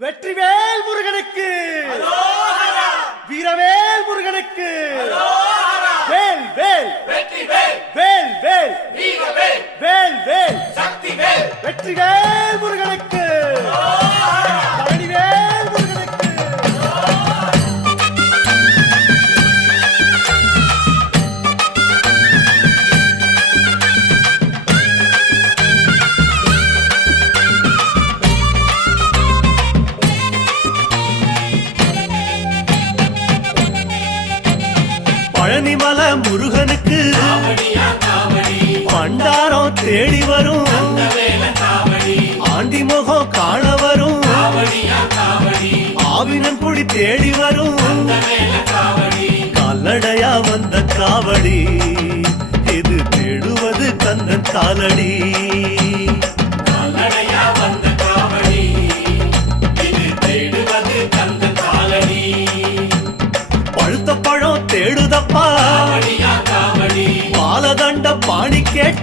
வெற்றிவேல் முருகனுக்கு வீரவேல் முருகனுக்கு வேல் வேல் வேல் வேல் வேல் வேல் வெற்றிவேல் முருகனுக்கு பழனிவேல் முருகனுக்கு பழனிமல முருகனுக்கு பண்டாரம் தேடி வரும் ஆண்டி முகம் காண வரும் ஆவினன் குடி தேடி வரும் கால்நடையா வந்த காவடி இது தேடுவது கந்தன் காலடி பழுத்த பழம் தேடுதப்பா பாலதண்ட பாணி கேட்ட